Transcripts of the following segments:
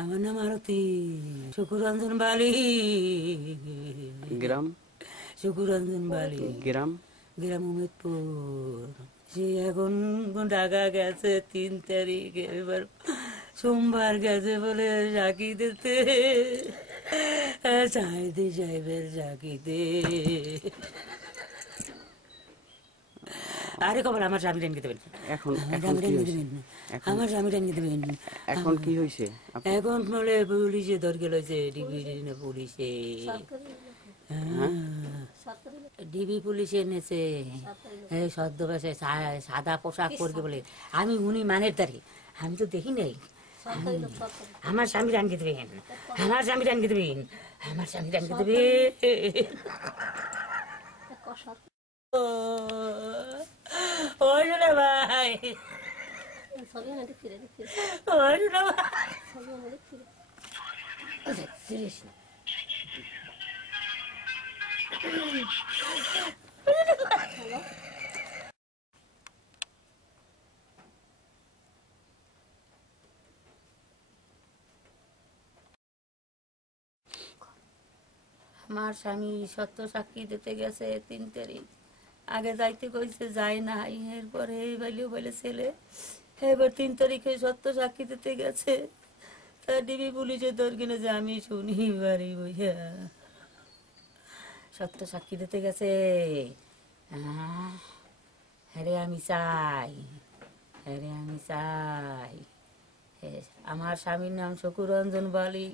আমার নাম আরতি, সুকুরঞ্জন বালি। গ্রাম? সুকুরঞ্জন বালি। গ্রাম? গ্রাম উমেদপুর। সে এখন ঢাকা গেছে 3 তারিখে, এবার সোমবার গেছে বলে সাক্ষী দিতে, সাহেদি সাহেবের সাক্ষীতে। আরে খবর আমার স্বামী রেনকে দেবেন, এখন আমার এখন স্বামী কি রেনকে হয়েছে? দেবেন, এখন আমার স্বামী রেনকে দেবেন। এখন কি হয়েছে? এখন বলে পুলিশে ধর গেল, ডিবি পুলিশে, হ্যাঁ, ডিবি পুলিশে এনেছে। এই ছদ্মবেশে সাদা পোশাক পরবে বলে। আমি উনি মানের দাঁড়ি, আমি তো দেখি নাই। আমার স্বামী রানকে দেবেন, আমার স্বামী রানকে দেবেন, আমার স্বামী রানকে দেবে। ওই রে ভাই, ওই রে ভাই, আমার স্বামী সত্য সাক্ষী দিতে গেছে 3 তারিখ। আগে যাইতে কইছে, যায় না। এরপরে বাইলেও বলে ছেলে, এবার 3 তারিখে সত্য সাক্ষী দিতে গেছে। তা ডিবি পুলিশে ধর কিনে যে আমি শুনি বাড়ি বইয়া সত্য সাক্ষী দিতে গেছে। হ্যাঁ আমি চাই, হ্যাঁ আমি চাই। আমার স্বামীর নাম শকুরঞ্জন বালি,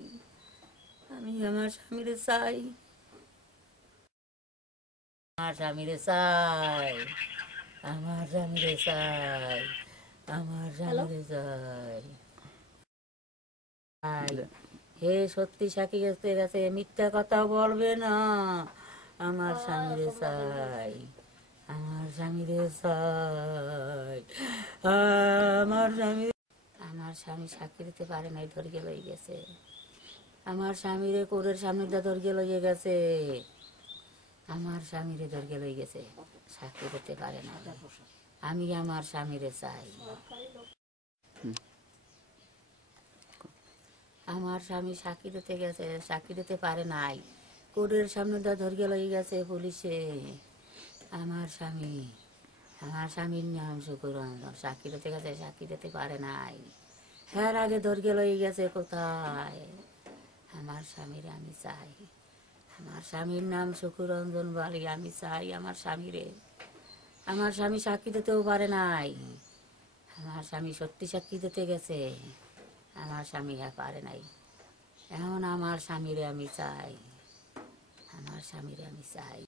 আমি আমার স্বামীরে চাই, আমার স্বামীরে চাই, আমার স্বামীরে চাই, আমার স্বামীরে চাই। হে সত্যি সাক্ষী গেছে গেছে, মিথ্যা কথা বলবে না। আমার স্বামীরে চাই, আমার স্বামীরে চাই, আমার স্বামী। আমার স্বামী সাক্ষী দিতে পারে নাই, ধরিয়ে লই গেছে। আমার স্বামীরে কোরের সামনে ধরিয়ে লইয়ে গেছে, আমার স্বামীরে ধরিয়ে লই গেছে, সাক্ষী দিতে পারে না। আমি আমার স্বামীরে চাই, আমার স্বামী সাক্ষী দিতে গেছে, সাক্ষী দিতে পারে নাই, কোর্টের সামনে ধরিয়ে লই গেছে পুলিশে। আমার স্বামী, আমার স্বামীর নাম সুকুরঞ্জন, সাক্ষী দিতে গেছে, সাক্ষী দিতে পারে নাই। হ্যাঁ আগে ধরিয়ে লই গেছে কোথায়? আমার স্বামীরে আমি চাই, আমার স্বামীর নাম সুকুরঞ্জন বালি, আমি চাই আমার স্বামীরে। আমার স্বামী সাক্ষী দিতেও পারে নাই, আমার স্বামী সত্যি সাক্ষী দিতে গেছে, আমার স্বামী পারে নাই। এখন আমার স্বামীরে আমি চাই, আমার স্বামীরে আমি চাই।